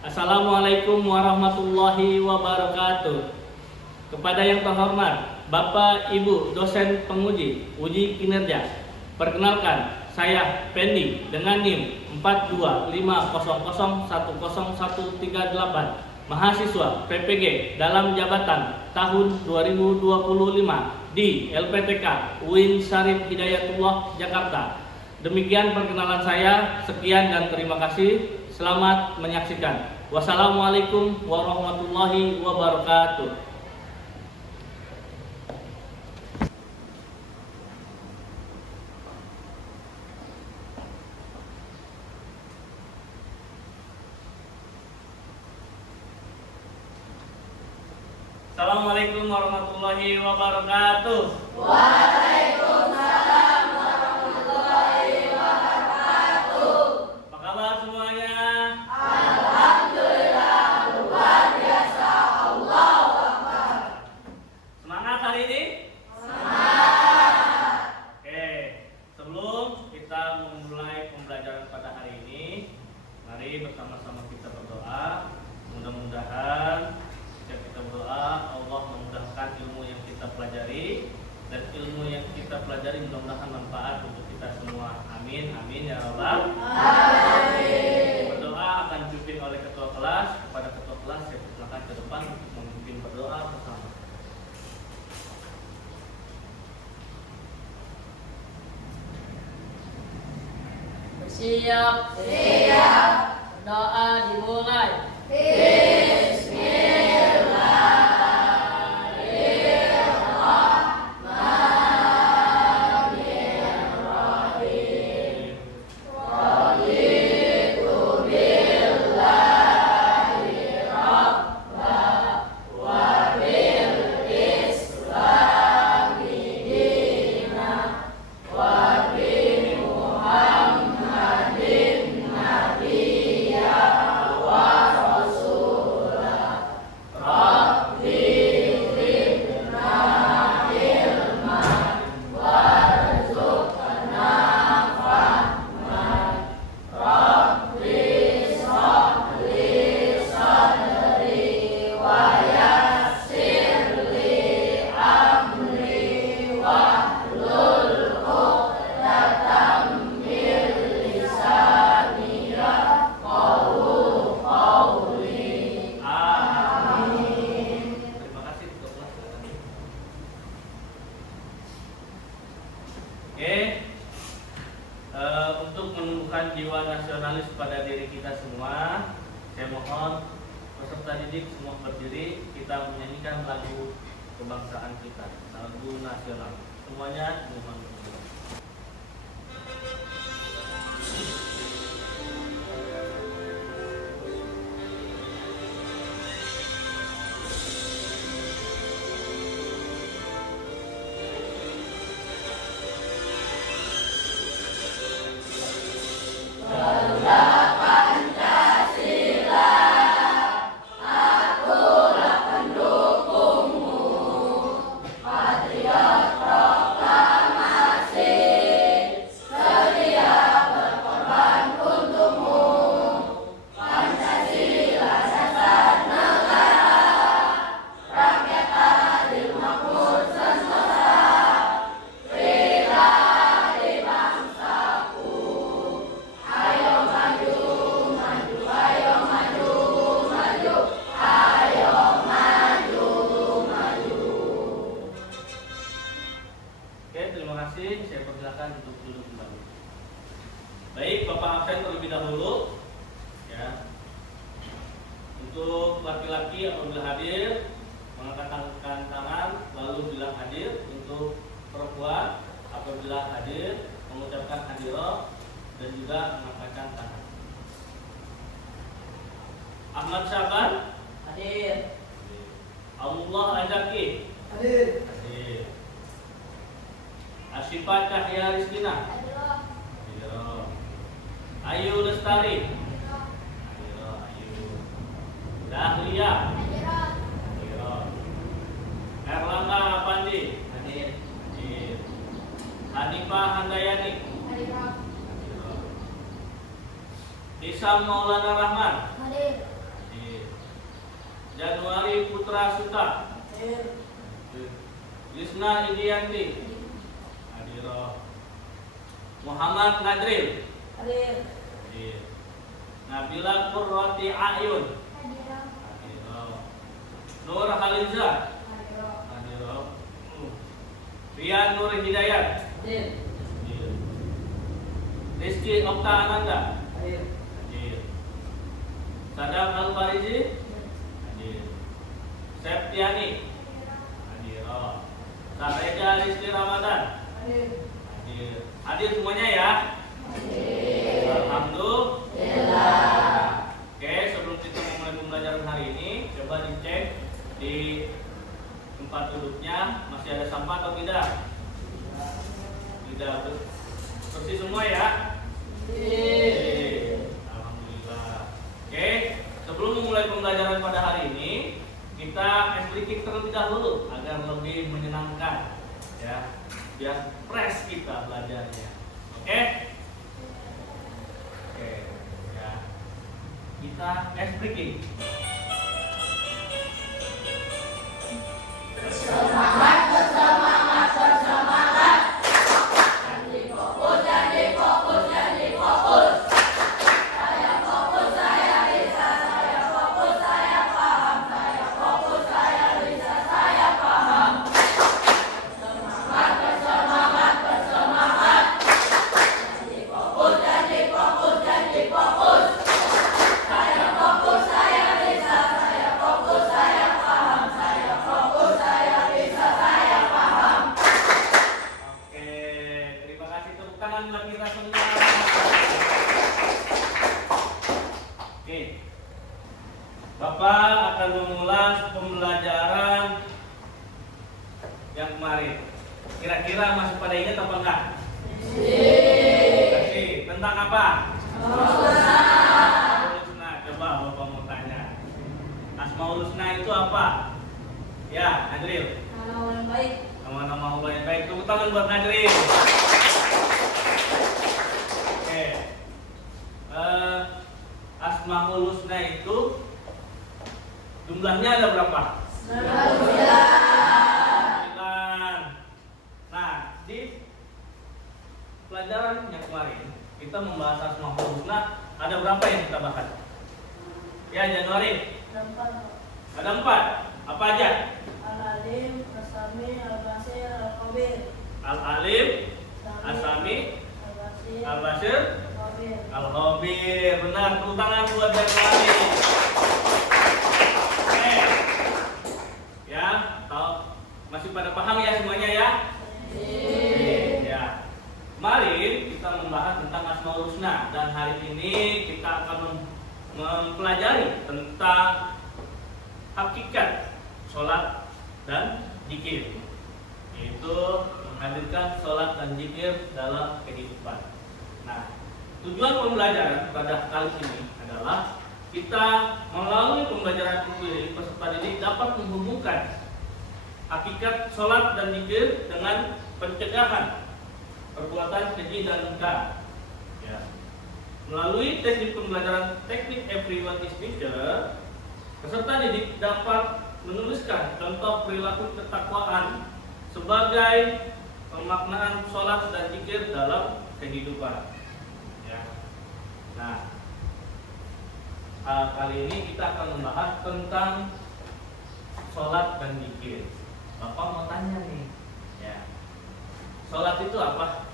Assalamualaikum warahmatullahi wabarakatuh. Kepada yang terhormat Bapak Ibu dosen penguji uji kinerja, perkenalkan saya Pendi dengan NIM 42500101138, mahasiswa PPG dalam jabatan tahun 2025 di LPTK UIN Syarif Hidayatullah Jakarta. Demikian perkenalan saya, sekian dan terima kasih. Selamat menyaksikan. Wassalamualaikum warahmatullahi wabarakatuh. Assalamualaikum warahmatullahi wabarakatuh. Waalaikumsalam warahmatullahi wabarakatuh. Apa kabar semuanya? Alhamdulillah, luar biasa. Allahu Akbar. Semangat hari ini? Semangat. Oke, sebelum kita memulai pembelajaran pada hari ini, mari bersama-sama kita berdoa. Mudah-mudahan setiap kita berdoa, Allah memudahkan ilmu yang kita pelajari, dan ilmu yang kita pelajari mudah-mudahan manfaat untuk kita semua. Amin, amin ya rabbal Amin. Berdoa akan dipimpin oleh ketua kelas. Kepada ketua kelas saya persilakan ke depan untuk memimpin berdoa bersama. Siap. Siap. Doa dimulai. Bismillahirrahmanirrahim. Raditu billahi rabba wa bil islami dina wa bi Muhammadin nabiyya wa rasulah. Rabbi zidna ilman warzuqna fahman. Rabbi shrah li sadri wa yassir li amri wahlul 'uqdatam min lisani yafqahu qawli. Amin. Terima kasih ketua kelas. Oke, untuk menumbuhkan jiwa nasionalis pada diri kita semua, saya mohon peserta didik semua berdiri, kita menyanyikan lagu kebangsaan kita, lagu nasional. Semuanya mohon berdiri. Pancasila, akulah pendukungmu. Patriot proklamasi, sedia berkorban untukmu. Pancasila dasar negara, rakyat adil makmur sentosa. Pribadi bangsaku, ayo maju, maju, ayo maju, maju, ayo maju, maju. Oke, terima kasih. Saya persilakan untuk duduk kembali. Baik, Bapak absen terlebih dahulu. Ya. Untuk laki-laki apabila hadir mengangkatkan tangan lalu bilang hadir. Untuk perempuan apabila hadir mengucapkan hadiroh dan juga mengangkatkan tangan. Ahmad Syaban, Hadir. Allah Azaki, Hadir. hadir. Asyifa Cahya Rizkina, hadir. Ayu Lestari, hadir. Ayu. Dahlia, hadir. Erlangga Pandi, hadir. Hanifah Handayani, hadir. Hisam Maulana Rahman, Hadir. Putra Suta. Hadir. Yusna Idianti. Hadiro. Muhammad Nadril. Hadir. Hadir. Nabila Qurrati Ayun. Hadiro. Nur Haliza. Hadiro. Rian Nur Hidayat. Hadir. Hadir. Rizky Okta Ananda. Hadir. Hadir. Sadam Al-Farizi. Hadir. Septiani. Hadir. Sareja Rizky Ramadan. Hadir. Hadir. Hadir semuanya ya. Alhamdulillah. Oke, sebelum kita memulai pembelajaran hari ini, coba dicek di tempat duduknya masih ada sampah atau tidak? Tidak. Bersih semua ya. Alhamdulillah. Oke, sebelum memulai pembelajaran pada hari ini, kita explicating terlebih dahulu agar lebih menyenangkan, ya, biar fresh kita belajarnya. Oke, oke, ya, kita explicating. Bapak akan mengulas pembelajaran yang kemarin. Kira-kira masih pada ingat apa enggak? Masih. Tentang apa? Asmaul Husna. Coba Bapak mau tanya. Asmaul Husna itu apa? Ya, Nadril. Nama yang baik. Nama-nama Allah yang baik. Tepuk tangan buat Nadril. Oke. Asmaul Husna itu jumlahnya ada berapa? 9. Nah, di pelajaran yang kemarin kita membahas Asmaul Husna, ada berapa yang kita bahas? Ya, Januari. Ada 4. Apa aja? Al-Alim, Al-Sami, Al-Basir, Al-Khabir. Al-Alim, Al-Sami, Al-Basir, Al-Basir, Al-Khabir. Al-Khabir. Benar, tepuk tangan buat Januari. Oke. Ya, tahu masih pada paham ya semuanya ya? Ya. Kemarin kita membahas tentang Asmaul Husna dan hari ini kita akan mempelajari tentang hakikat sholat dan zikir, yaitu menghadirkan sholat dan zikir dalam kehidupan. Nah, tujuan pembelajaran pada kali ini adalah kita melalui pembelajaran ini peserta didik dapat menghubungkan hakikat sholat dan zikir dengan pencegahan perbuatan keji dan mungkar. Ya. Melalui teknik pembelajaran teknik everyone is teacher, peserta didik dapat menuliskan contoh perilaku ketakwaan sebagai pemaknaan sholat dan zikir dalam kehidupan. Ya. Nah, kali ini kita akan membahas tentang sholat dan zikir. Bapak mau tanya nih, ya, sholat itu apa?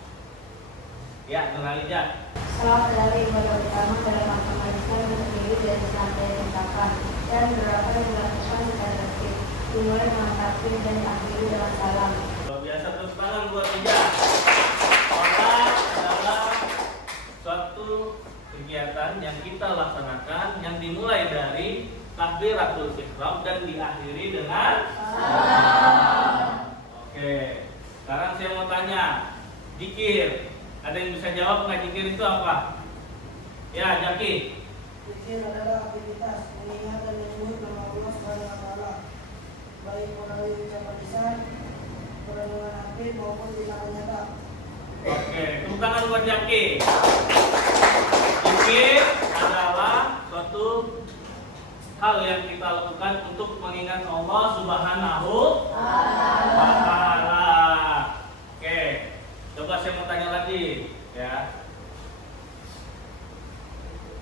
Ya, Nuraliza. Salat adalah ibadah utama dalam agama Islam yang terdiri dari rangkaian ucapan dan beberapa yang dilakukan secara tertib, dimulai dengan takbir dan diakhiri dengan salam. Luar biasa, terus tangan buat Ija. Sholat adalah suatu kegiatan yang kita laksanakan yang dimulai dari takbiratul ihram dan diakhiri dengan salam. Oke, sekarang saya mau tanya, zikir. Ada yang bisa jawab nggak zikir itu apa? Ya, Jaki. Zikir adalah aktivitas mengingat dan menyebut nama Allah Subhanahu wa taala, baik melalui ucapan lisan, perenungan hati maupun tindakan nyata. Oke, tepuk tangan buat Jaki. Zikir adalah suatu hal yang kita lakukan untuk mengingat Allah Subhanahu wa Ta'ala. Oke, coba saya mau tanya lagi ya.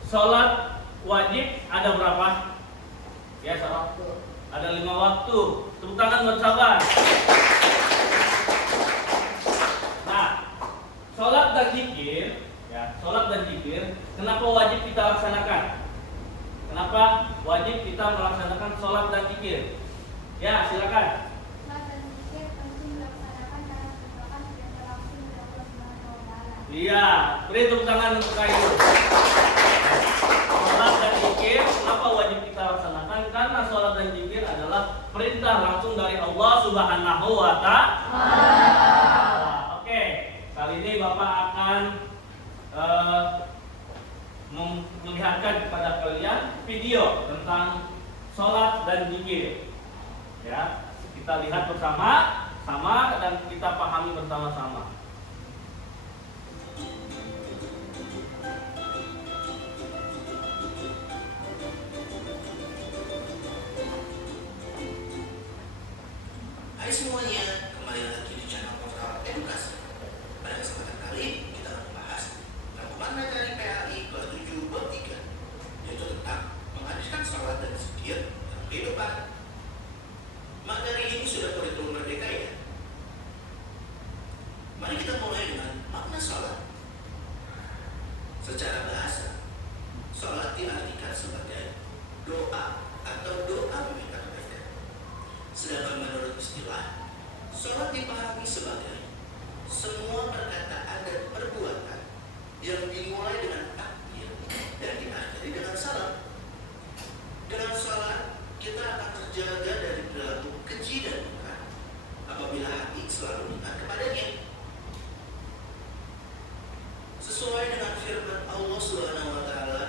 Sholat wajib ada berapa? Ya, sholat ada 5 waktu. Tepuk tangan buat sahabat. Nah, sholat dan zikir, ya, sholat dan zikir, kenapa wajib kita laksanakan? Kenapa wajib kita melaksanakan sholat dan zikir? Ya, silakan. Sholat dan zikir penting dilaksanakan karena merupakan perintah langsung dari Allah Subhanahu wa Ta'ala. Iya, beri tepuk tangan untuk Ayu. Sholat dan zikir, kenapa wajib kita laksanakan? Karena sholat dan zikir adalah perintah langsung dari Allah Subhanahu wa Ta'ala. Oke, kali ini Bapak akan memperlihatkan kepada kalian video tentang sholat dan zikir. Ya, kita lihat bersama dan kita pahami bersama-sama. Hai semuanya, kembali lagi di channel Portal Edukasi. Pada kesempatan kali kita akan membahas tentang pemaknaan dari PAI kelas 7 bab 3, yaitu tentang menghadirkan sholat dan zikir dalam kehidupan. Materi ini sudah kurikulum merdeka ya. Mari kita mulai dengan makna sholat. Secara bahasa, sholat diartikan sebagai doa atau doa meminta kebaikan. Sedangkan menurut istilah, sholat dipahami sebagai semua perkataan dan perbuatan yang dimulai dengan takbir dan diakhiri dengan salam. Dengan salat, kita akan terjaga dari perilaku keji dan mungkar apabila hati selalu ingat kepadanya. Sesuai dengan firman Allah Subhanahu wa Ta'ala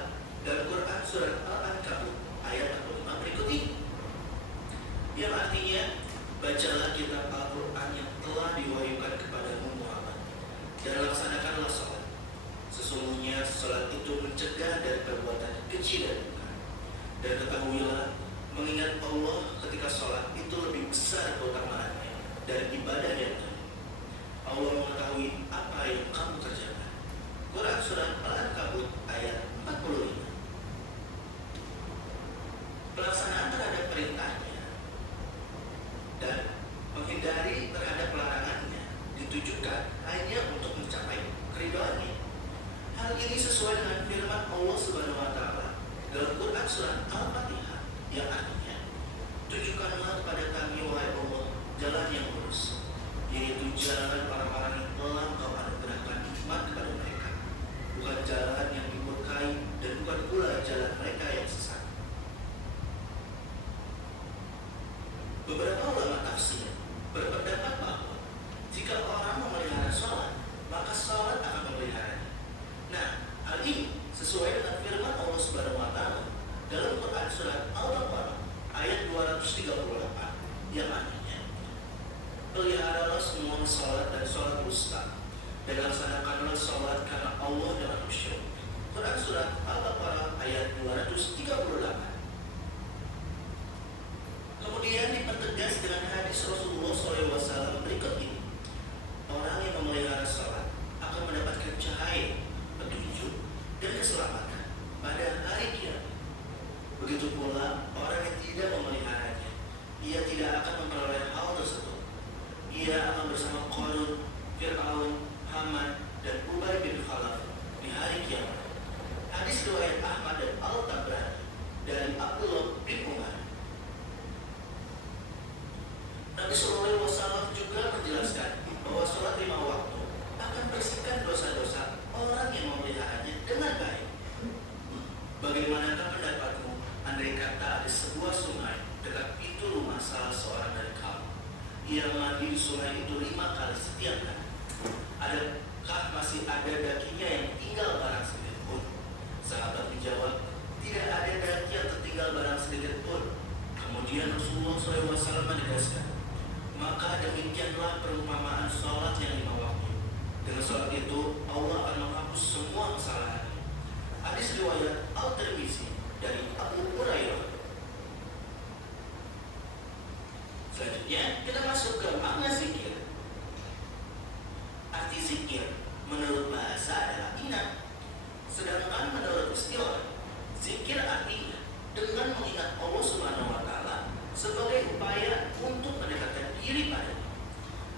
dalam Quran surat Al-Ankabut ayat 45 berikut ini, yang artinya, bacalah kitab Al-Quran yang telah diwahyukan kepadamu Muhammad dan laksanakanlah sholat. Sesungguhnya sholat itu mencegah dari perbuatan keji dan mungkar. Dan ketahuilah, mengingat Allah ketika sholat itu lebih besar keutamaannya dari ibadah yang lain. Allah mengetahui apa yang kamu kerjakan. Quran surat Al-Ankabut ayat 45. Pelaksanaan terhadap perintahnya dan menghindari terhadap larangannya ditujukan hanya untuk mencapai keridhaannya. Hal ini sesuai dengan firman Allah Subhanahu wa Ta'ala dalam Quran surat Al-Fatihah yang artinya, tunjukkanlah kepada kami wahai Allah jalan yang lurus, yaitu jalan orang-orang yang telah Engkau anugerahkan nikmat kepada mereka, bukan jalan yang dimurkai dan bukan pula jalan mereka yang sesat. Beberapa ulama tafsir berpendapat bahwa jika orang memelihara sholat, maka sholat akan memeliharanya. Nah, hal ini sesuai dengan firman Allah Subhanahu wa Ta'ala dalam Quran surat Al-Baqarah ayat 238 yang artinya, peliharalah semua sholat dan sholat wusta, dan laksanakanlah sholat karena Allah dalam khusyuk. Quran surat Al-Baqarah ayat 238. Kemudian dipertegas dengan hadis Rasulullah SAW berikut ini, orang yang memelihara sholat akan mendapatkan cahaya, petunjuk, dan keselamatan pada hari kiamat. Begitu pula orang yang tidak memeliharanya, ia tidak akan memperoleh hal tersebut. Ia akan bersama Qarun, Fir'aun, Haman, dan Ubay bin Khalaf di hari kiamat. Hadis riwayat Ahmad dan Al-Tabrani dari Abdullah bin Umar. Nabi Sallallahu Alaihi Wasallam juga menjelaskan bahwa sholat 5 waktu akan bersihkan dosa-dosa orang yang memeliharanya dengan baik. Bagaimanakah pendapatmu andai kata ada sebuah sungai dekat pintu rumah salah seorang dari kamu? Ia mandi di sungai itu 5 kali setiap hari. Adakah masih ada dakinya yang tinggal barang sedikit pun? Sahabat menjawab, tidak ada daki yang tertinggal barang sedikit pun. Kemudian Rasulullah SAW menegaskan, maka demikianlah perumpamaan sholat yang 5 waktu. Dengan sholat itu Allah akan menghapus semua kesalahan. Hadis riwayat Al-Tirmizi dari Abu Hurairah Selanjutnya kita masuk ke makna zikir. Arti zikir menurut bahasa adalah ingat. Sedangkan menurut istilah, zikir artinya dengan mengingat Allah Subhanahu wa taala sebagai upaya untuk mendekatkan diri padanya.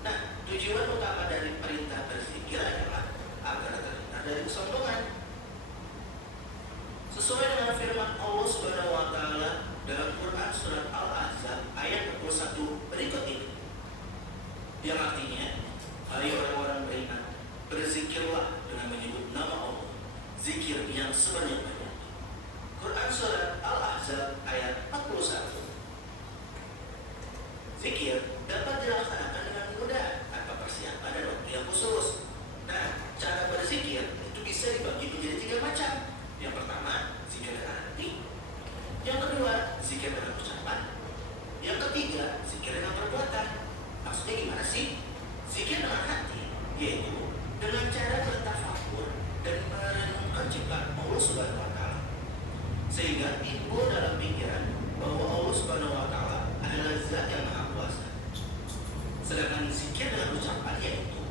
Nah, tujuan utama dari perintah berzikir adalah agar terhindar dari kesombongan. Sesuai dengan firman Allah Subhanahu wa taala dalam Quran surat Al-Ahzab ayat 21 berikut ini. Yang artinya, hai orang-orang beriman, berzikirlah dengan menyebut nama Allah, zikir yang sebanyak-banyaknya. Quran surat Al-Ahzab ayat 41. Zikir dapat dilaksanakan dengan mudah tanpa persiapan dan waktu yang khusus. Nah, cara berzikir itu bisa dibagi menjadi 3 macam. Yang pertama, zikir dengan hati. Yang kedua, zikir dengan ucapan. Yang ketiga, zikir dengan perbuatan. Maksudnya gimana sih? Zikir dengan hati, yaitu dengan cara bertafakur dan merenungkan ciptaan Allah Subhanahu wa taala, sehingga timbul dalam pikiran bahwa Allah Subhanahu wa taala adalah zat yang maha kuasa. Sedangkan zikir dengan ucapan yaitu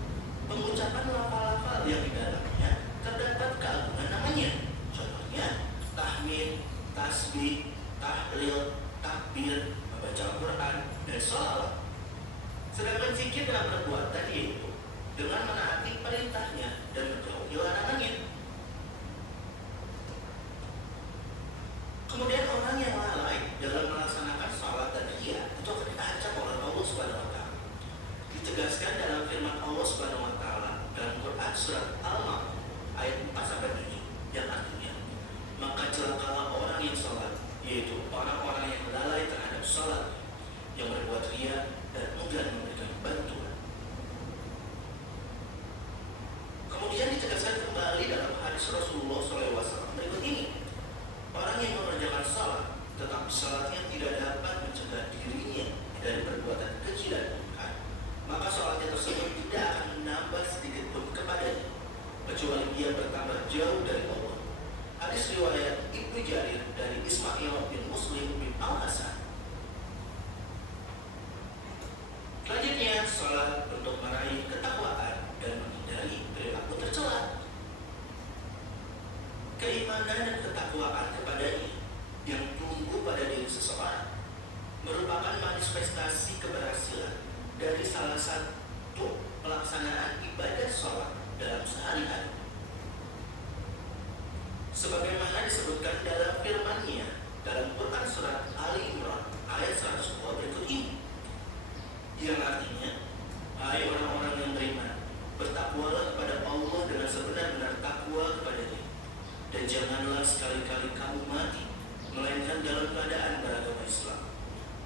pengucapan lafal-lafal yang di dalamnya terdapat keagungan namanya. Contohnya tahmid, tasbih, tahlil, takbir, membaca Al-Quran, dan sholawat. Sedangkan zikir dengan perbuatan yaitu dengan menaati perintahnya dan menjauhi larangannya. Kemudian orang yang lalai dalam melaksanakan salat dan riyah itu akan diancam oleh Allah Subhanahu wa taala. Ditegaskan dalam firman Allah Subhanahu wa taala dalam Quran surat Al-Ma'un ayat 4-7 yang artinya, maka celakalah orang yang salat, yaitu orang-orang yang lalai terhadap salat, yang berbuat riya dan enggan memberikan bantuan. Kemudian ditegaskan kembali dalam hadis Rasulullah SAW berikut ini, orang yang mengerjakan salat tetapi salatnya tidak dapat mencegah dirinya dari perbuatan keji dan mungkar, maka salatnya tersebut tidak akan menambah sedikit pun kepadanya, kecuali dia bertambah jauh dari Allah. Hadis riwayat Ibnu Jarir dari Ismail bin Muslim bin Al-Hasan. Selanjutnya, salat untuk meraih ketakwaan dan menghindari perilaku tercela. Keimanan dan ketakwaan kepadanya yang tumbuh pada diri seseorang merupakan manifestasi keberhasilan dari salah satu pelaksanaan ibadah salat dalam sehari-hari. Sebagaimana disebutkan dalam firman-Nya dalam Quran surat Ali Imran ayat 102 berikut ini, yang artinya, hai orang-orang yang beriman, bertakwalah kepada Allah dengan sebenar-benar takwa kepadanya, dan janganlah sekali-kali kamu mati melainkan dalam keadaan beragama Islam.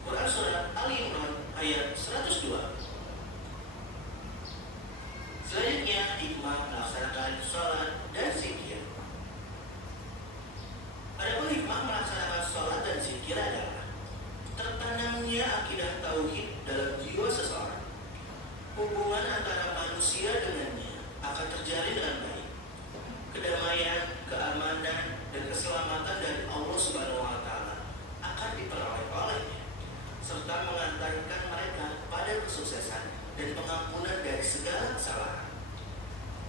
Quran surat Ali Imran ayat 102. Selanjutnya, hikmah melaksanakan salat dan zikir. Adapun hikmah melaksanakan salat dan zikir adalah tertanamnya akidah tauhid dalam jiwa seseorang. Hubungan antara manusia dengannya akan terjalin dengan baik. Kedamaian, keamanan, dan keselamatan dari Allah Subhanahu wa taala akan diperoleh olehnya, serta mengantarkan mereka pada kesuksesan dan pengampunan dari segala kesalahan.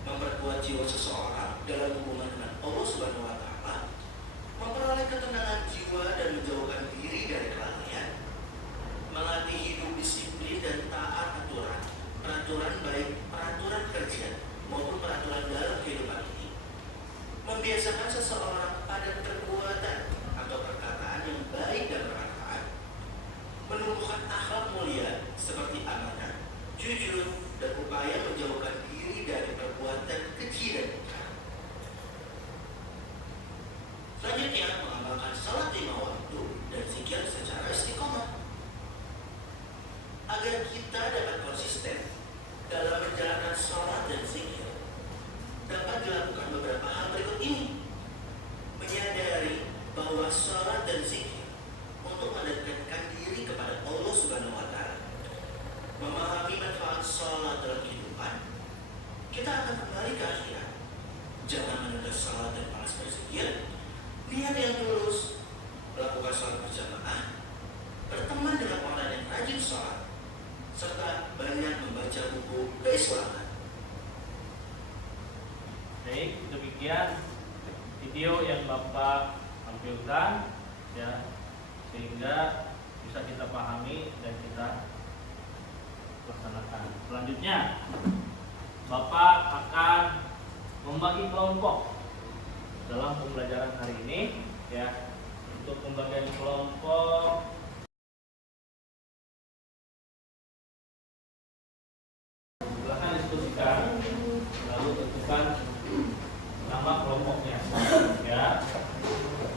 Memperkuat jiwa seseorang dalam hubungan dengan Allah Subhanahu wa taala, memperoleh ketenangan jiwa dan menjauhkan diri dari kelalaian, melatih hidup disiplin dan taat aturan, peraturan baik peraturan kerja maupun peraturan dalam kehidupan ini, membiasakan seseorang pada perbuatan atau perkataan yang baik dan bermanfaat, menumbuhkan akhlak mulia seperti amanah, jujur, dan upaya menjauhkan diri dari perbuatan keji dan mungkar. sehingga bisa kita pahami dan kita laksanakan. Selanjutnya, Bapak akan membagi kelompok dalam pembelajaran hari ini, ya. Untuk pembagian kelompok silakan diskusikan, lalu tentukan nama kelompoknya, ya.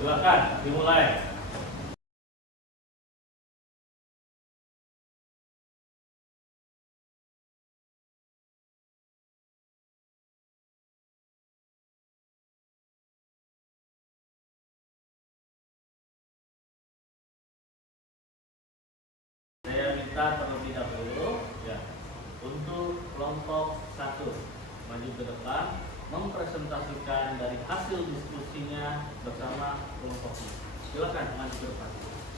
Silakan dimulai. Saya minta terlebih dahulu, ya, untuk kelompok 1 maju ke depan mempresentasikan dari hasil diskusinya bersama kelompoknya. Silakan maju ke depan.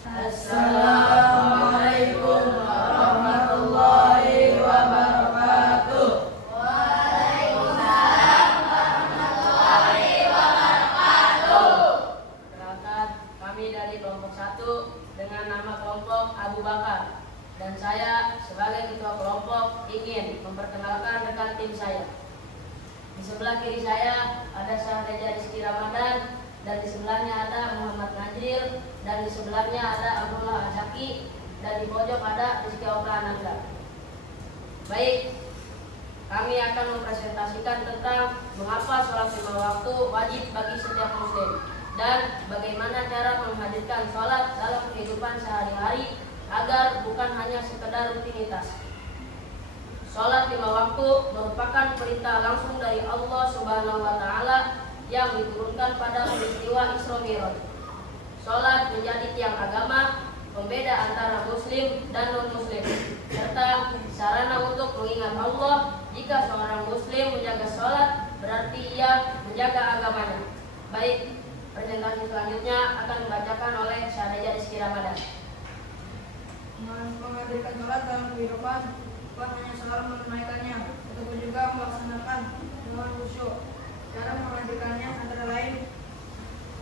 Assalamualaikum warahmatullahi wabarakatuh. Waalaikumsalam warahmatullahi wabarakatuh. Perkenalkan, kami dari kelompok 1 dengan nama kelompok Abu Bakar, dan saya sebagai ketua kelompok ingin memperkenalkan rekan tim saya. Di sebelah kiri saya ada Syahreja Rizky Ramadan, dan di sebelahnya ada Muhammad Najril, dan di sebelahnya ada Abdullah Azaki, dan di pojok ada Rizky Oka Ananda. Baik, kami akan mempresentasikan tentang mengapa sholat 5 waktu wajib bagi setiap muslim, dan bagaimana cara menghadirkan sholat dalam kehidupan sehari-hari agar bukan hanya sekedar rutinitas. Sholat 5 waktu merupakan perintah langsung dari Allah Subhanahu wa Ta'ala yang diturunkan pada peristiwa Isra Mi'raj. Sholat menjadi tiang agama, pembeda antara muslim dan non-muslim, serta sarana untuk mengingat Allah. Jika seorang muslim menjaga sholat, berarti ia menjaga agamanya. Baik, presentasi selanjutnya akan dibacakan oleh Syahreja Rizky Ramadan. Menghadirkan sholat dalam kehidupan bukan hanya selalu menunaikannya, tetapi juga melaksanakan dengan khusyuk. Cara menghadirkannya antara lain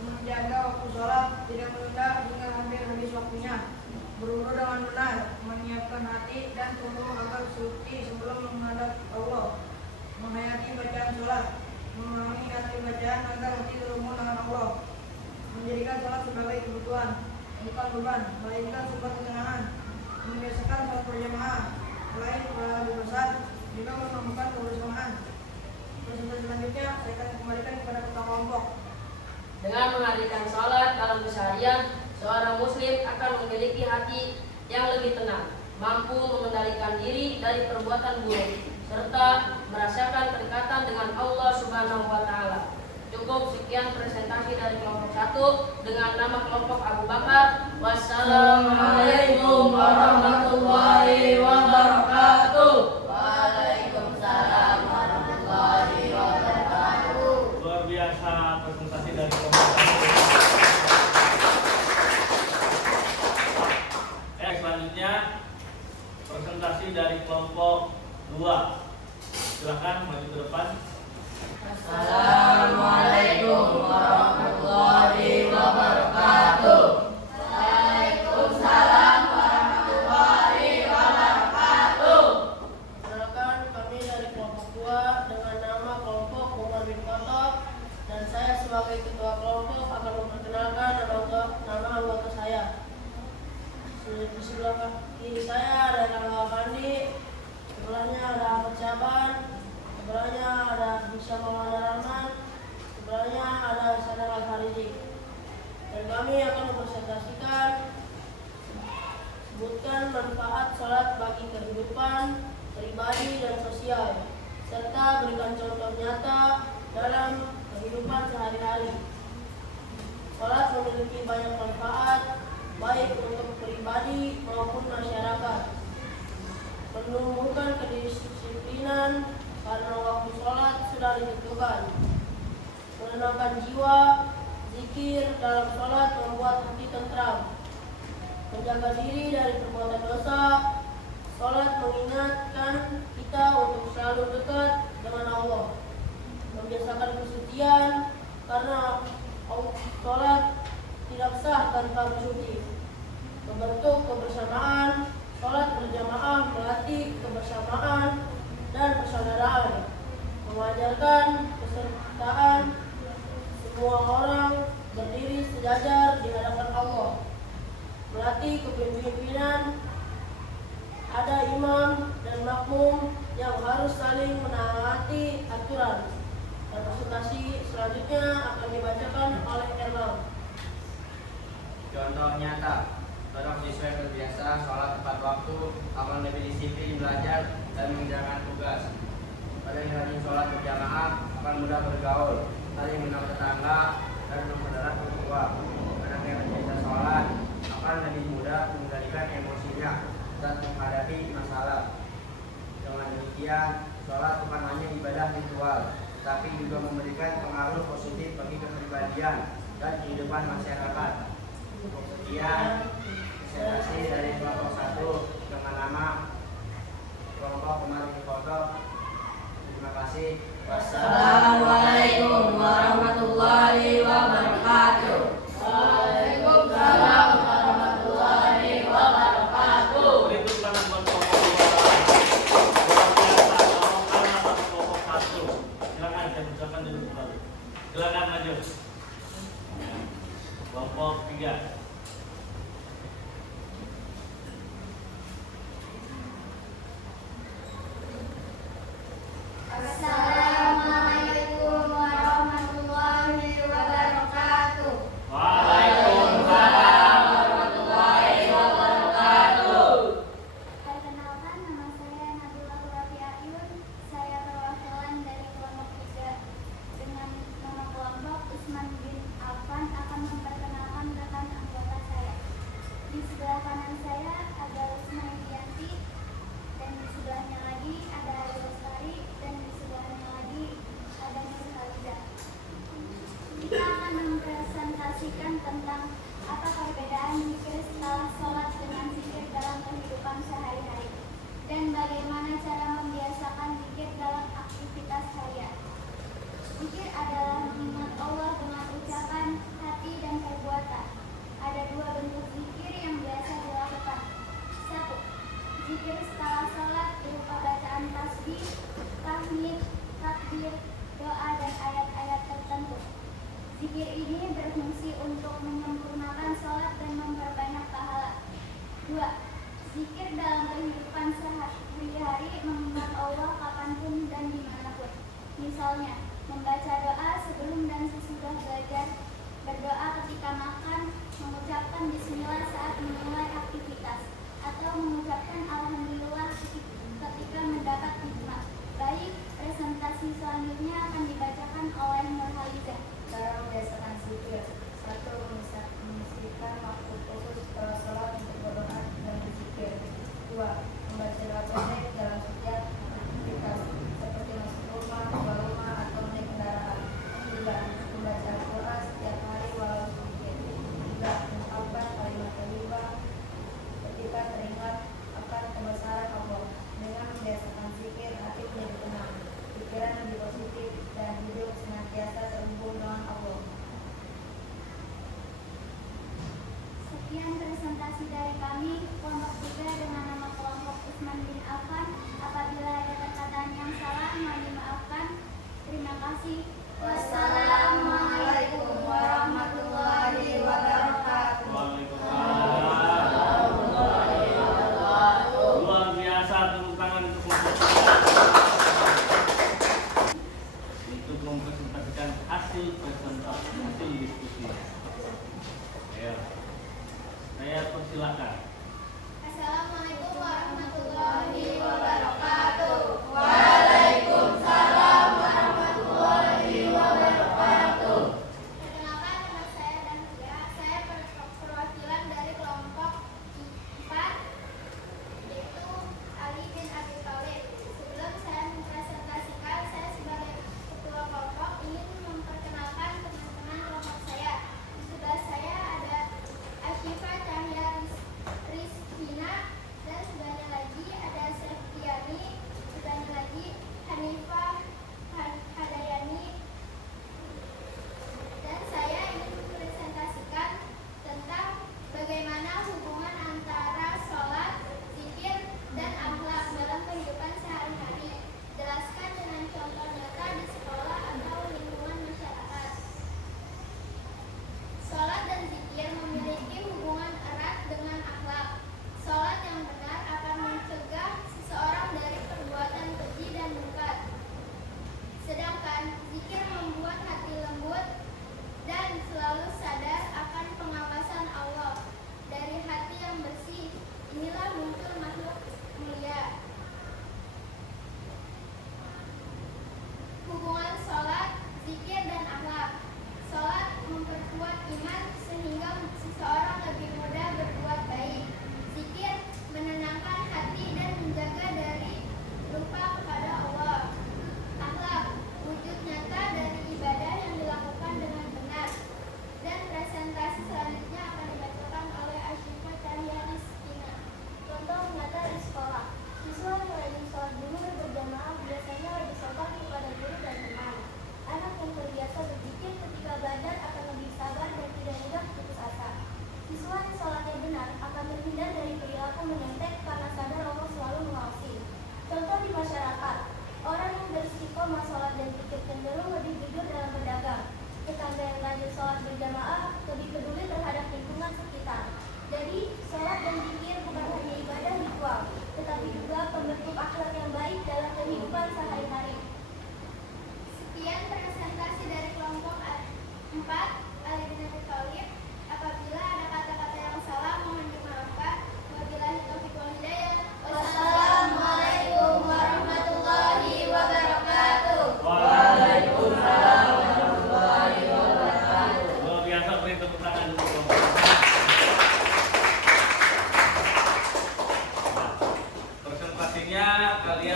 menjaga waktu sholat, tidak menunda hingga hampir habis waktunya, berwudu dengan benar, menyiapkan hati dan tubuh agar suci sebelum menghadap Allah, menghayati bacaan sholat, memahami arti bacaan agar hati terhubung dengan Allah, menjadikan sholat sebagai kebutuhan, bukan beban, melainkan sumber ketenangan, membiasakan sholat berjamaah, selain berada besar, juga menemukan kebersamaan. Presentasi selanjutnya saya akan kembalikan kepada ketua kelompok. Dengan menghadirkan sholat dalam keseharian, seorang muslim akan memiliki hati yang lebih tenang, mampu mengendalikan diri dari perbuatan buruk, serta merasakan kedekatan dengan Allah Subhanahu wa Ta'ala. Cukup sekian presentasi dari kelompok 1 dengan nama kelompok Abu Bakar. Wassalamualaikum warahmatullahi wabarakatuh. Waalaikumsalam warahmatullahi wabarakatuh. Luar biasa presentasi dari kelompok 1. Selanjutnya presentasi dari kelompok 2. Silakan maju ke depan. Assalamualaikum warahmatullahi wabarakatuh. Waalaikumsalam warahmatullahi wabarakatuh. Perkenalkan, kami dari kelompok 2 dengan nama kelompok Umar bin Khattab, dan saya sebagai ketua kelompok akan memperkenalkan nama anggota saya. Di sebelah kiri saya ada Kang Pandi, sebelahnya ada Ahmad Syaban, sebelahnya ada Bisa Maulana Rahman, sebelahnya ada Sadar Al-Haridi. Dan kami akan mempresentasikan sebutkan manfaat sholat bagi kehidupan pribadi dan sosial, serta berikan contoh nyata dalam kehidupan sehari-hari. Sholat memiliki banyak manfaat, baik untuk pribadi maupun masyarakat. Menumbuhkan kedisiplinan karena waktu sholat sudah ditentukan. Menenangkan jiwa, zikir dalam sholat membuat hati tentram. Menjaga diri dari perbuatan dosa. Sholat mengingatkan kita untuk selalu dekat dengan Allah. Membiasakan kesucian karena sholat tidak sah tanpa bersuci. membentuk kebersamaan, sholat berjamaah melatih kebersamaan dan persaudaraan, mengajarkan kesertaan semua orang berdiri sejajar di hadapan Allah, melatih kepemimpinan, ada imam dan makmum yang harus saling menaati aturan. Dan presentasi selanjutnya akan dibacakan oleh Erlang. Contoh nyata, seorang siswa yang terbiasa sholat tepat waktu akan lebih disiplin belajar dan mengerjakan tugas. Pada yang rajin sholat berjamaah akan mudah bergaul, saling mengenal tetangga dan mempererat tua. Anak yang terbiasa sholat akan lebih mudah mengendalikan emosinya saat menghadapi masalah. Dengan demikian, sholat bukan hanya ibadah ritual, tapi juga memberikan pengaruh positif bagi kepribadian dan kehidupan masyarakat. Sekian presentasi dari kelompok 1 dengan nama kelompok kemarin foto. Terima kasih. Wassalamualaikum warahmatullahi wabarakatuh. Waalaikumsalam warahmatullahi wabarakatuh. Berikut tangan buat kelompok 2. Luar biasa, kalau atas kelompok 1. Silakan saya bacakan dulu kembali. Silakan maju. Kelompok 3. Assalamualaikum warahmatullahi wabarakatuh. Waalaikumsalam warahmatullahi wabarakatuh. Perkenalkan, nama saya Nabila Hurafi Ayun. Saya perwakilan dari kelompok 3. Dengan nama kelompok, Usman bin Affan akan memperkenalkan rekan anggota saya. Di sebelah kanan saya ada Rusma Yulianti, dan di sebelahnya lagi ada Ayu Lestari, dan di sebelahnya lagi ada Nur Haliza. Kita akan mempresentasikan tentang apa perbedaan zikir setelah sholat dengan zikir dalam kehidupan sehari-hari, dan bagaimana cara membiasakan zikir dalam aktivitas harian. Zikir adalah mengingat Allah dengan ucapan, hati, dan perbuatan. Ada 2 bentuk zikir yang biasa dilakukan. 1. Zikir setelah sholat berupa bacaan tasbih, tahmid, takbir, doa, dan ayat-ayat tertentu. Zikir ini berfungsi untuk menyempurnakan sholat dan memperbanyak pahala. 2. Zikir dalam kehidupan sehari-hari mengingat Allah kapanpun dan dimanapun. Misalnya, membaca doa sebelum dan sesudah belajar, berdoa ketika makan, mengucapkan bismillah saat memulai aktivitas, atau mengucapkan alhamdulillah ketika mendapat nikmat. Baik, presentasi selanjutnya akan dibacakan oleh Nur Haliza. Cara membiasakan zikir. 1. Menyisipkan waktu khusus setelah sholat untuk berdoa dan berzikir. 2. Membaca doa pendek dalam setiap aktivitas seperti masuk rumah, keluar rumah, atau naik kendaraan. 3. Membaca Al-Quran setiap hari walau sedikit. 3. Mengucapkan kalimat thayyibah ketika teringat akan kebesaran Allah. Dengan membiasakan zikir, hati menjadi tenang, pikiran lebih positif, dan hidup senantiasa terhubung dengan Allah. Sekian presentasi dari kami, kelompok 3 dengan nama kelompok Usman bin Affan. Apabila ada perkataan yang salah, mohon dimaafkan. Terima kasih. Wassalamualaikum warahmatullahi wabarakatuh. Waalaikumsalam. Luar biasa, tepuk tangan untuk kelompok 3. Untuk mempresentasikan hasil presentasi, hasil diskusi. Ya. Saya persilakan. Assalamualaikum warahmatullahi wabarakatuh. Waalaikumsalam warahmatullahi wabarakatuh. Perkenalkan, nama saya Dahlia. Saya perwakilan dari kelompok 4, yaitu Ali bin Abi Thalib. Sebelum saya mempresentasikan, saya sebagai ketua kelompok ingin memperkenalkan teman-teman kelompok saya. Di sebelah saya ada Asyifa Cahya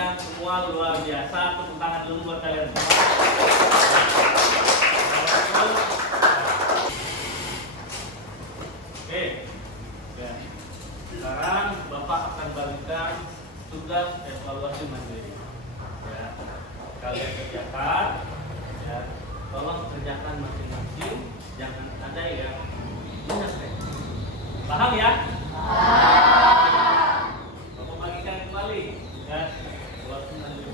kalian semua luar biasa. Tepuk tangan dulu buat kalian semua. Oke, ya. Sekarang Bapak akan bagikan tugas evaluasi mandiri. Ya, kalian kerjakan. Ya, tolong kerjakan masing-masing. Jangan ada yang minus. Paham ya? Bapak bagikan kembali. Ya, evaluasi mandiri.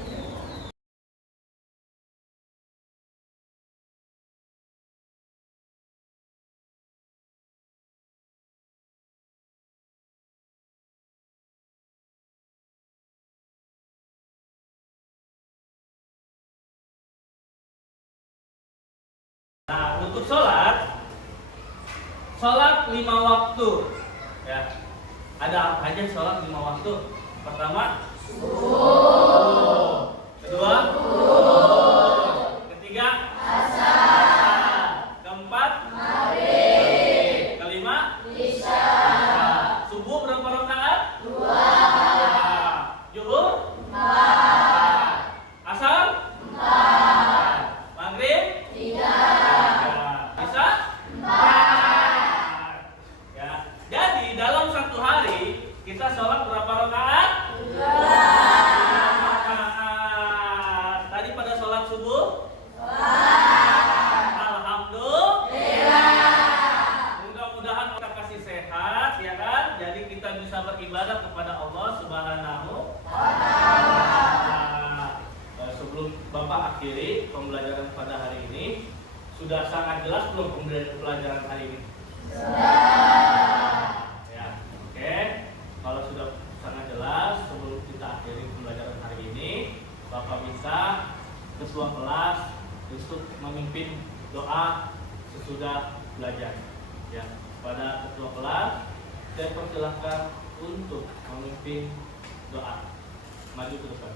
Nah, untuk sholat 5 waktu, ya. Ada apa aja sholat 5 waktu? Pertama, subuh. Kedua, ketiga, asar. Keempat, maghrib. Kelima, isya. Subuh berapa rakaat? 2. Zuhur? 4. Asar? 4. Maghrib? 3. Bisa? 4. Ya. Jadi dalam satu hari kita sholat berapa rakaat? 2 rakaat. Tadi pada sholat subuh? Alhamdulillah. Mudah-mudahan kita kasih sehat, ya kan? Jadi kita bisa beribadah kepada Allah Subhanahu wa Ta'ala. Sebelum Bapak akhiri pembelajaran pada hari ini, sudah sangat jelas belum pembelajaran hari ini? Ya, oke. Kalau sudah sangat jelas, sebelum kita akhiri pembelajaran hari ini, Bapak minta ketua kelas untuk memimpin doa sesudah belajar. Ya, pada ketua kelas saya persilahkan untuk memimpin doa. Maju ke depan.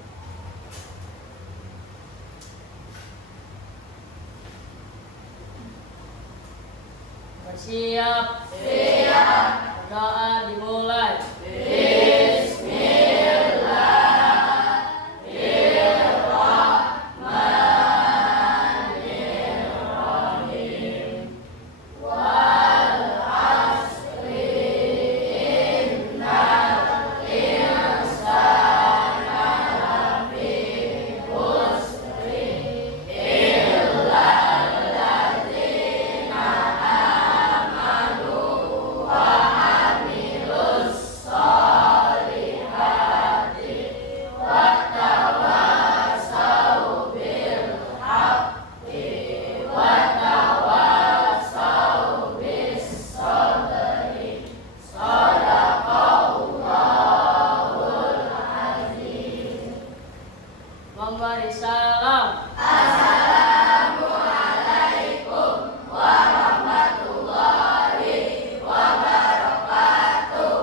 Bersiap. Siap. Doa dimulai. Bismillahirrahmanirrahim. Wal asri innal insana lafi khusri illa alladzina memberi salam. Assalamualaikum warahmatullahi wabarakatuh.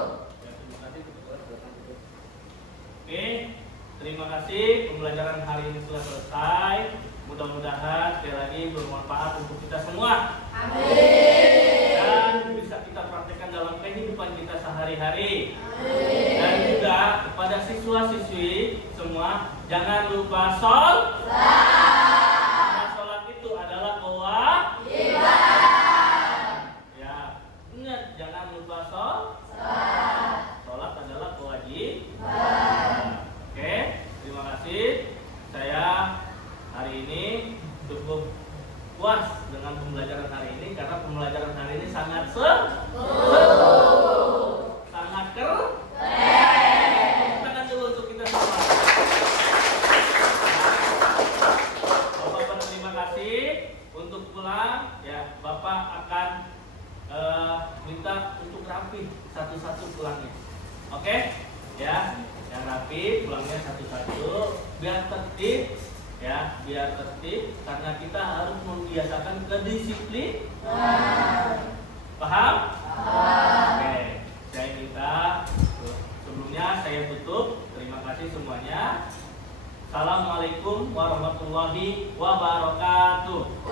Oke, terima kasih. Pembelajaran hari ini sudah selesai. Mudah-mudahan sekali lagi bermanfaat untuk kita semua. Amin. Dan bisa kita praktekkan dalam kehidupan kita sehari-hari. Amin. Dan juga kepada siswa-siswi semua, jangan lupa sholat. Karena sholat itu adalah kewajiban. Ya, ingat jangan lupa sholat. Sholat adalah kewajiban. Oke, terima kasih. Saya hari ini cukup puas dengan pembelajaran hari ini karena pembelajaran hari ini sangat seru, sangat keren. Tangan dulu untuk kita semua. Bapak berterima kasih. Untuk pulang, ya Bapak akan minta untuk rapi satu-satu pulangnya. Oke? Ya, yang rapi pulangnya satu-satu biar tertib. Ya, biar tertib karena kita harus membiasakan kedisiplin. Paham? Oke, saya minta sebelumnya saya tutup. Terima kasih semuanya. Assalamualaikum warahmatullahi wabarakatuh.